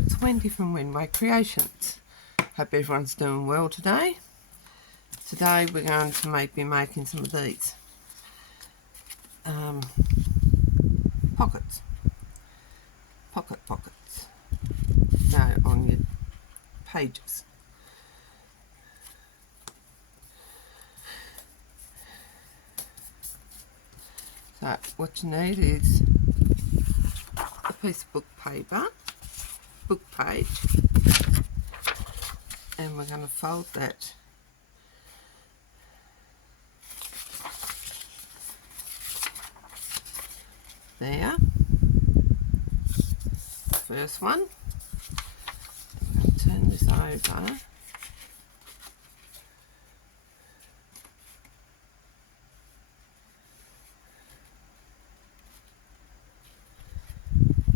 episode 20 from Windway Creations. Hope everyone's doing well today. Today we're going to be making some of these pockets. Pockets. Go on your pages. So what you need is a piece of book paper, book page, and we're going to fold that there. First one. I'm going to turn this over.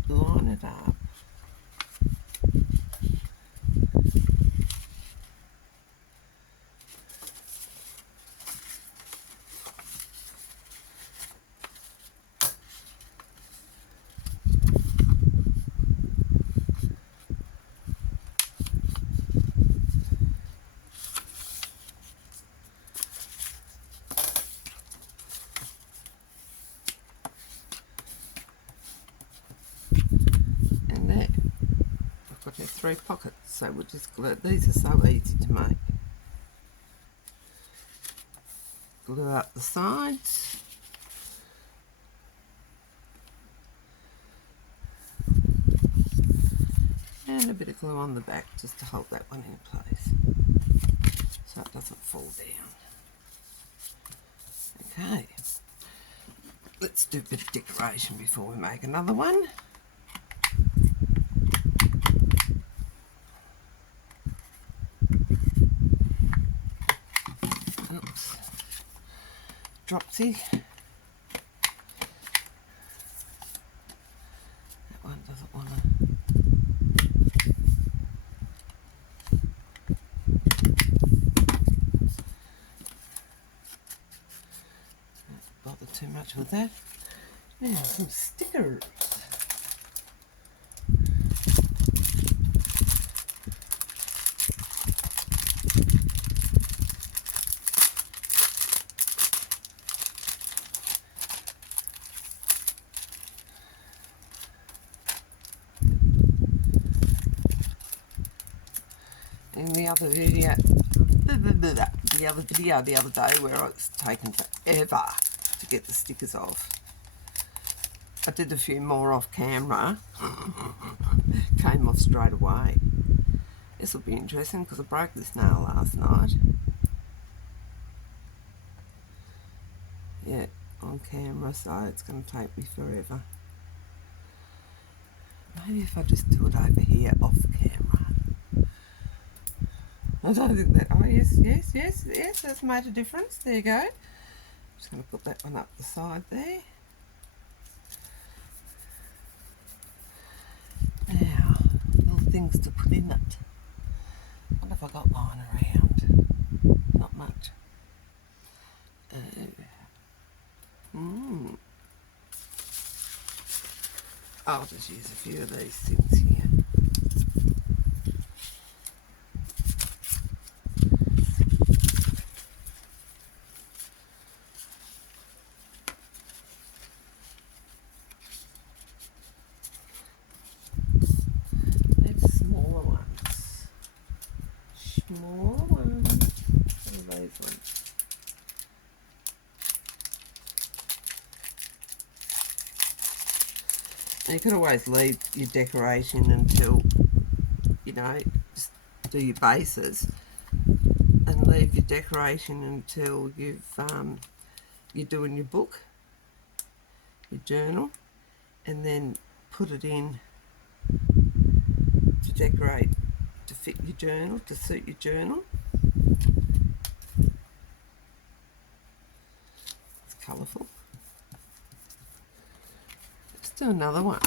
Line it up. And there, I've got our 3 pockets, so we'll just glue. These are so easy to make. Glue up the sides. And a bit of glue on the back just to hold that one in place so it doesn't fall down. Okay, let's do a bit of decoration before we make another one. Oops, dropsy. That one doesn't want to. Bother too much with that. Now some stickers. In the other video, the other day where it's taken forever to get the stickers off. I did a few more off camera. Came off straight away. This will be interesting because I broke this nail last night. Yeah, on camera, so it's going to take me forever. Maybe if I just do it over here off camera. I don't think that, oh yes, that's made a difference. There you go. Just going to put that one up the side there. Now, little things to put in it. What have I got lying around? Not much. I'll just use a few of these things here. Smaller ones. What are those ones? You could always leave your decoration until, you know, just do your bases and leave your decoration until you're doing your book, your journal, and then put it in to decorate, to fit your journal, to suit your journal. It's colourful. Let's do another one.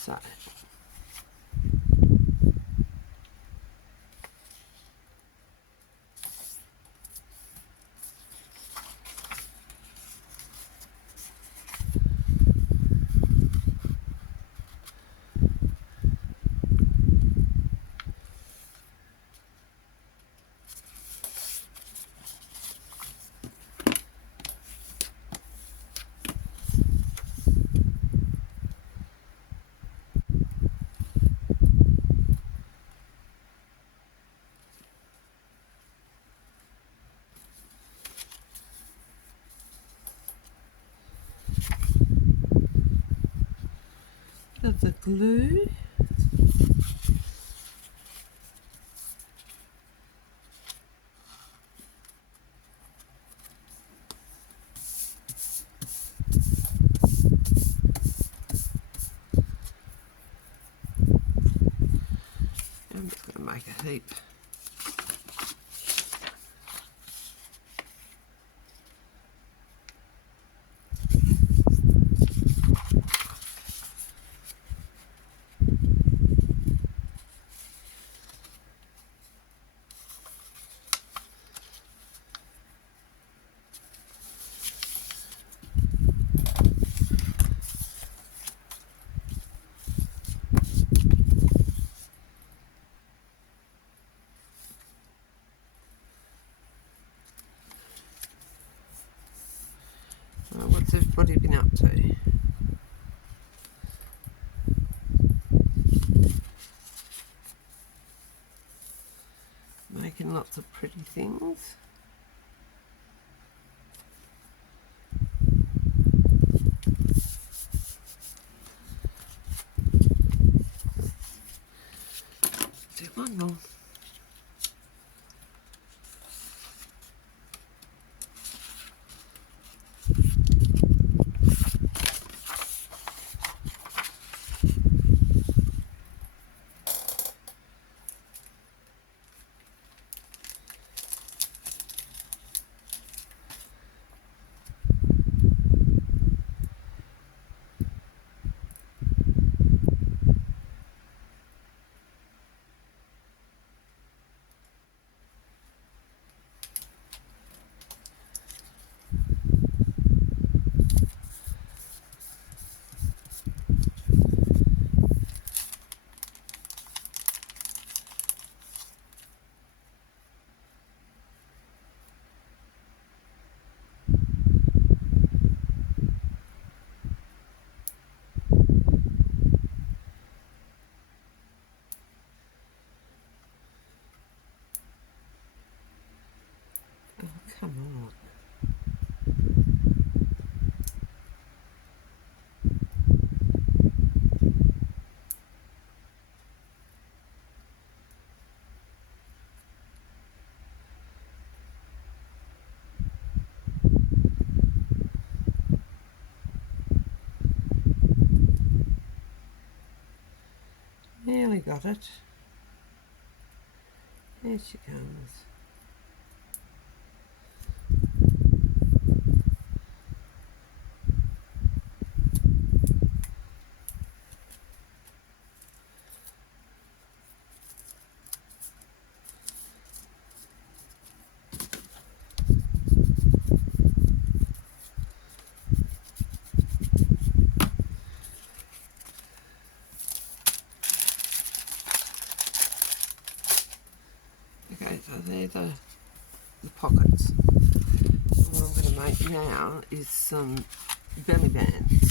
So, of the glue. I'm just going to make a heap. What's everybody been up to? Making lots of pretty things. Do one more. Oh, come on. Nearly got it. Here she comes. Okay, so they're the pockets. What I'm going to make now is some belly bands.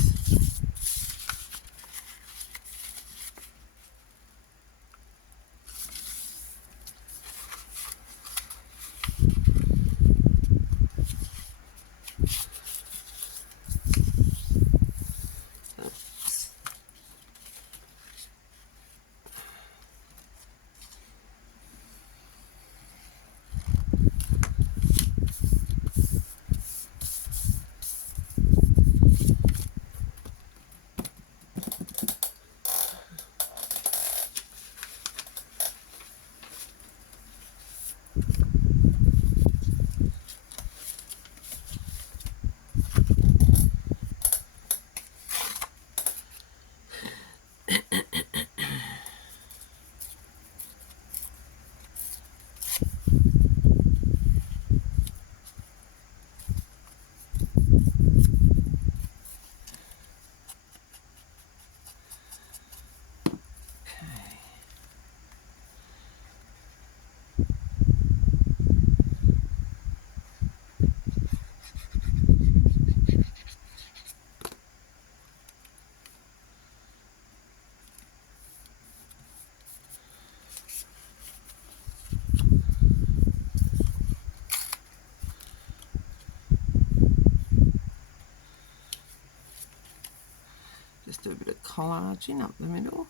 collagen up the middle.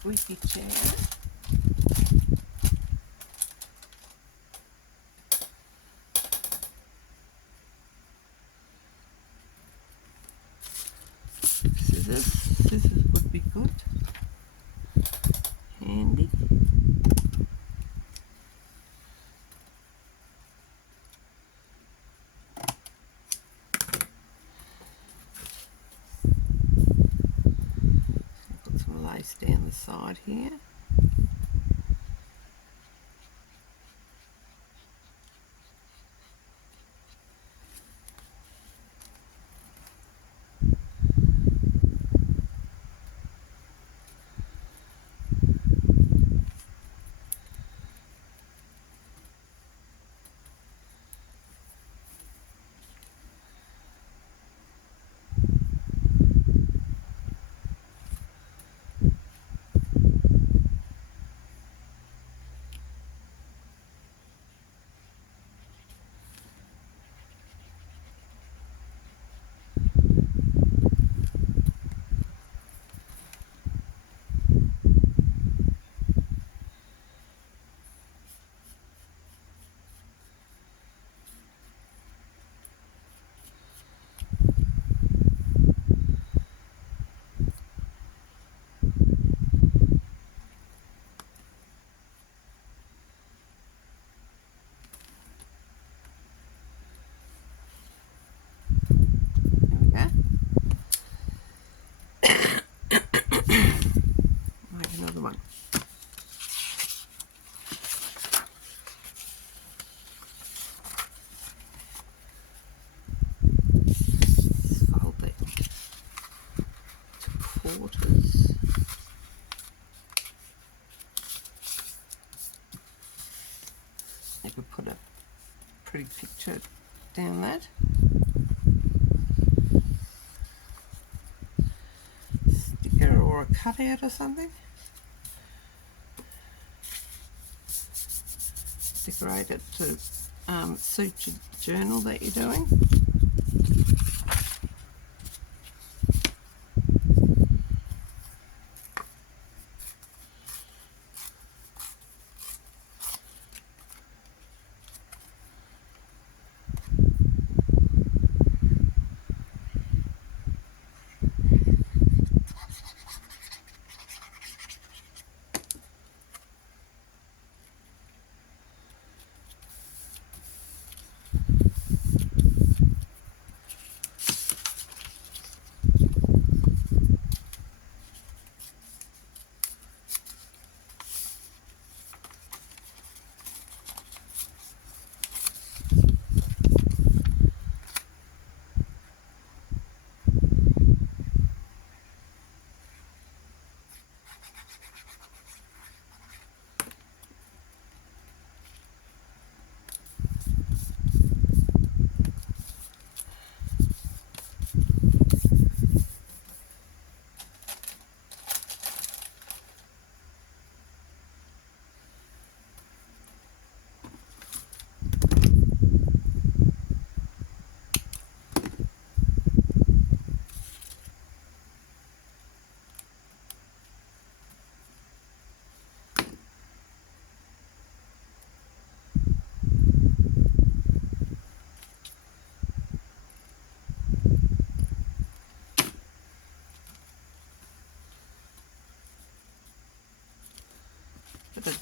Squeaky chair. Scissors would be good. Handy. Put some lace down the side here. Make another one. Fold that to quarters. You could put a pretty picture down that. Sticker or a cutout or something. Decorate it to suit your journal that you're doing.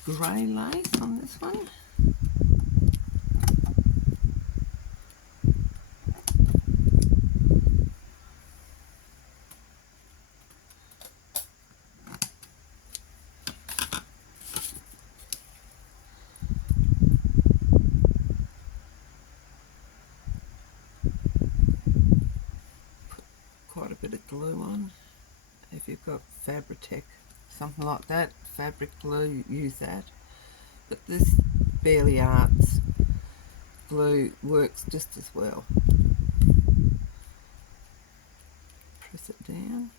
grey lace on this one. Quite a bit of glue on. If you've got Fabri-Tac, something like that, fabric glue, use that. But this Barely Arts glue works just as well. Press it down.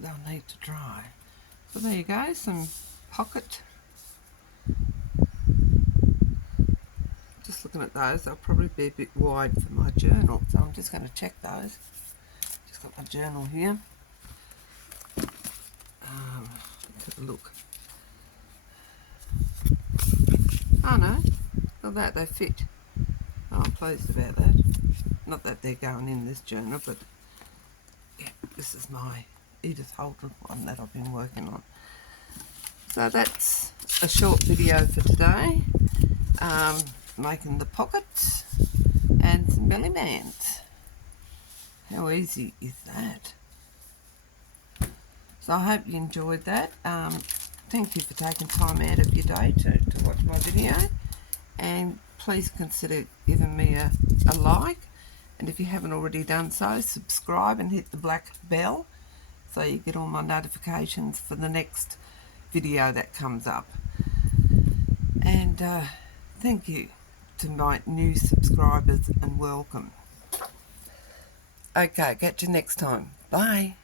They'll need to dry. So there you go, some pocket. Just looking at those, they'll probably be a bit wide for my journal, so I'm just going to check those. Just got my journal here. Let's have a look. Oh no, look at that, they fit. Oh, I'm pleased about that. Not that they're going in this journal, but yeah, this is my Edith Holden one that I've been working on. So that's a short video for today. Making the pockets and some belly bands. How easy is that? So I hope you enjoyed that. Thank you for taking time out of your day to watch my video, and please consider giving me a like, and if you haven't already done so, subscribe and hit the black bell so you get all my notifications for the next video that comes up. And thank you to my new subscribers and welcome. Okay, catch you next time. Bye.